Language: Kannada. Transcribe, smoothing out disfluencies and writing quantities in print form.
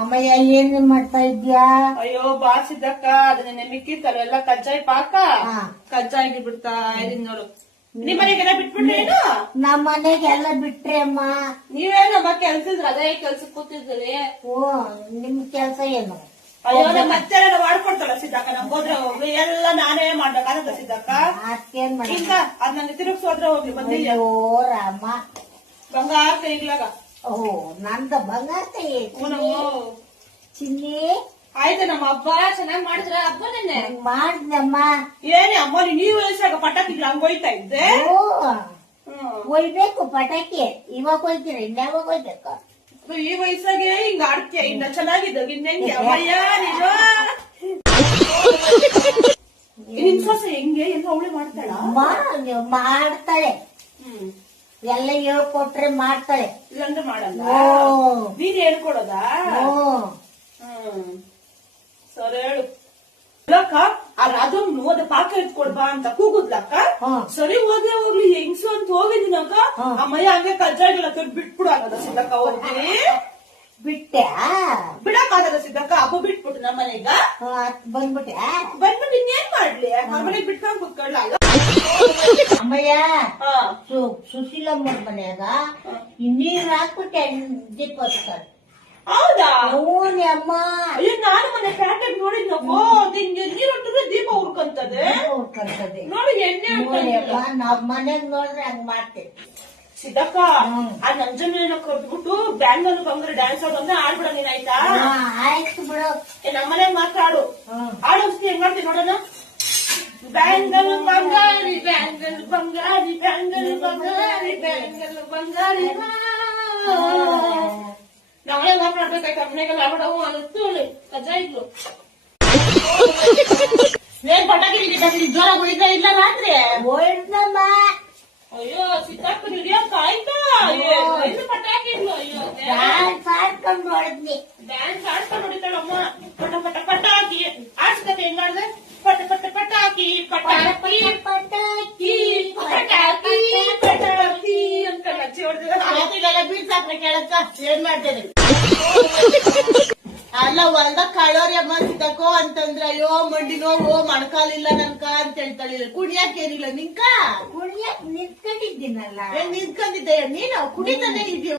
ಅಮ್ಮಯ್ಯ ಏನ್ ಮಾಡ್ತಾ ಇದ್ಯಾ? ಅಯ್ಯೋ ಬಾಸಿದ್ದಕ್ಕ ಅದನ್ನ ಮಿಕ್ಕಿತ್ತಲ್ಲ ಎಲ್ಲ ಕಜ್ಜಾಯಿ ಪಾಕ ಕಜ್ಜಾಯಿಗೆ ಬಿಡ್ತಾ ಇದೀನಿ ನೋಡು. ನಿಮ್ ಮನೆಗೆಲ್ಲ ಬಿಟ್ಬಿಟ್ರೆ ಏನು? ನಮ್ ಮನೆಗೆಲ್ಲ ಬಿಟ್ರೆ ಅಮ್ಮ. ನೀವೇನಮ್ಮ ಕೆಲ್ಸದ ಅದೇ ಕೆಲ್ಸಕ್ ಕೂತಿದ್ರಿ? ಓ ನಿಮ್ ಕೆಲ್ಸ ಏನು? ಅಯ್ಯೋ ನಮ್ಮ ಮತ್ತೆ ಮಾಡ್ಕೊಡ್ತಾಳ ಸಿದ್ದಕ್ಕ. ನಮ್ಗೆ ಹೋದ್ರೆ ಹೋಗ್ಲಿ ಎಲ್ಲ ನಾನೇ ಮಾಡ್ಬೇಕಾಗತ್ತ ಸಿದ್ದಕ್ಕ. ಅದ್ಕೇನ್ ಮಾಡಿ ಇಲ್ಲ ಅದ್ ನಂಗೆ ತಿರುಗಿಸೋದ್ರೆ ಹೋಗ್ಲಿ ಬಂದಿಲ್ಲ. ಅಯ್ಯೋ ರಾಮ ಬಂಗಾರ ಕೈಗ್ಲಾಗ. ಓ ನಂದ ಬಂಗಾರ ಕೈ ಚಿನ್ನಿ. ಆಯ್ತು ನಮ್ಮ ಹಬ್ಬ ಚೆನ್ನಾಗ್ ಮಾಡಿದ್ರ ಹಬ್ಬ ನೆನ್ನೆ ಮಾಡ್ದಮ್ಮ. ಏನೇ ಅಮ್ಮ ನೀವು ವಯಸ್ಸಾಗ ಪಟಾಕಿಗ್ಲ ಹಂಗ ಹೋಯ್ತಾ ಇದ್ದೆ? ಓ ಒಯ್ಬೇಕು ಪಟಾಕಿ. ಇವಾಗ ಹೋಯ್ತೀರ ಇನ್ಯಾವಾಗ ಹೋಯ್ಬೇಕ? ಈ ವಯಸ್ಸಾಗೆ ಹಿಂಗ ಆಡ್ತೀಯ ಇನ್ನ ಚೆನ್ನಾಗಿದ್ದಾಗ ಇನ್ನೆಂಗೆ ಅಮ್ಮಯ್ಯ ನೀನು. ನಿನ್ ಸೊಸೆ ಹೆಂಗೆ ಎಲ್ಲ ಅವಳೆ ಮಾಡ್ತಾಳ? ಮಾಡ್ತಾಳೆ. ಎಲ್ಲ ಹೇಳ್ಕೊಟ್ರೆ ಮಾಡ್ತಾಳೆ, ಇಲ್ಲಾಂದ್ರೆ ಮಾಡಲ್ಲ. ಓ ನೀನ್ ಹೇಳ್ಕೊಡೋದಾ? ಸರಿ ಹೇಳು. ಅಕ್ಕ ಅದನ್ನು ಅದ ಪಾಕ ಎತ್ಕೊಡ್ಬಾ ಅಂತ ಕೂಗುದ್ಲಕ್ಕ. ಸರಿ ಹೋದ್ರೆ ಹೋಗ್ಲಿ ಹೆಂಗ್ಸು ಅಂತ ಹೋಗಿದ್ದೀನಕ್ಕ. ಅಮ್ಮಯ್ಯ ಹಂಗೆ ಕಜ್ಜಾಯಿಗೆಲ್ಲ ತೊಟ್ಟು ಬಿಟ್ಬಿಡು ಅನ್ನೋದ ಸಿದ್ದಕ್ಕ. ಹೋಗಿ ಬಿಟ್ಟೆ ಬಿಡಕ್ಕಾಗದ ಸಿದ್ದಕ್ಕ. ಹಬ್ಬ ಬಿಟ್ಬಿಟ್ಟು ನಮ್ಮನೆಗ ಬಂದ್ಬಿಟ್ಟೆ. ಬಂದ್ಬಿಟ್ಟು ಇನ್ನೇನ್ ಮಾಡ್ಲಿ? ಮನೆಗ್ ಬಿಟ್ಕೊಂಡ್ ಕುತ್ಕೊಳ್ಳ. ಅಮ್ಮಯ್ಯ ಸುಶೀಲಮ್ಮ ಮನ್ಯಾಗ ನೀರ್ ಹಾಕ್ಬಿಟ್ಟೆ ದೀಪ ಹಚ್ತಾರೆ. ಹೌದಾ? ಹೂನಿ ಅಮ್ಮ. ಅಯ್ಯೋ ನಾನು ಮೊನ್ನೆ ಪ್ಯಾಕೆಟ್ ನೋಡಿದ್ನಪ್ಪೋ. ನೀರ್ ಹೊಟ್ಟಿದ್ರೆ ದೀಪ ಹುರ್ಕಂತದೆ ನೋಡಿ. ಎಣ್ಣೆ ನಾವ್ ಮನೆಗ್ ನೋಡಿದ್ರೆ ಹಂಗ್ ಮಾಡ್ತೇವೆ ಸಿದ್ದಕ್ಕ. ಆ ನಂಜನ್ನ ಕರ್ದ್ಬಿಟ್ಟು ಬ್ಯಾಂಗಲ್ ಬಂದ್ರೆ ಡ್ಯಾನ್ಸ್ ಆಡೋದ್ರೆ ಆಡ್ಬಿಡ ನೀನ್ ಆಯ್ತಾ? ಆಯ್ತು ಬಿಡು. ನಮ್ಮನೆಗ್ ಮಾತ್ರ ಆಡು. ಆಡೋಸ್ತಿ ಹೆಂಗ್ ಮಾಡ್ತೀನಿ ನೋಡೋಣ. ಬ್ಯಾಂಗಲ್ ಬಂಗಾರಿ ಬ್ಯಾಂಗಲ್ ಬಂಗಾರಿ ಬ್ಯಾಂಗಲ್ ಬಂಗಾರಿ ಬ್ಯಾಂಗಲ್ ಬಂಗಾರಿ. ನಾಳೆ ಮಾತಾಡ್ಬೇಕಾಯ್ತು ಮನೆಗೆಲ್ಲ ಆಡವು ಅನ್ನಿಸ್ತು ಕಜ್ಜಾಯಿಗಳು. ಏನ್ ಪಟಾಕಿ ಜೋರ ಬಿಡಿದ್ರೆ ಇಲ್ಲ ರಾತ್ರಿ ಹೋಯ್ತಮ್ಮ. ಅಯ್ಯೋ ಸಿಕ್ಕಾಕ ಹಿಡಿಯಕ್ಕ ಆಯ್ತಾ? ಪಟಾಕಿಗಳು. ಅಯ್ಯೋ ಡ್ಯಾನ್ಸ್ ಆಡ್ಕೊಂಡು ಹೊಡೆದ್ನಿ. ಡ್ಯಾನ್ಸ್ ಆಡ್ಕೊಂಡು ಹೊಡಿತಾಳಮ್ಮ. ಪಟ ಪಟ ಪಟಾಕಿ ಆಡ್ಸ್ಕತೆ ಹೆಂಗ್ ಮಾಡ್ದೆ? ಪಟ ಪಟ ಪಟಾಕಿ ಪಟಾಕಿ ಪಟಾಕಿ ಪಟಾಕಿ ಪಟಾಕಿ ಅಂತ ಲಚ್ಚಿ ಹೊಡೆದ ಬೀಳ್ಸಾಕ್ರೆ ಕೇಳಕ್ಕ ಏನ್ ಮಾಡ್ತೇನೆ. ಅಲ್ಲ ಹೊಲ್ದಾಗ ಕಾಳೋರಿ ಅಮ್ಮ ಸಿದ್ದಕ್ಕೋ ಅಂತಂದ್ರ ಅಯ್ಯೋ ಮಂಡಿ ನೋವು ಮಣ್ಕಾಲಿಲ್ಲ ನನ್ಕ ಅಂತ ಹೇಳ್ತಾಳಿಲ್ಲ. ಕುಡಿಯಕ್ ಏನಿಲ್ಲ ನಿಂಕ? ಕುಡಿಯಕ್ ನಿಂತ್ಕೊಂಡಿದ್ದೀನಲ್ಲ. ನಿಂತ್ಕೊಂಡಿದ್ದೆ ನೀನು ಕುಡಿತಾನೆ ಇದೀಯ.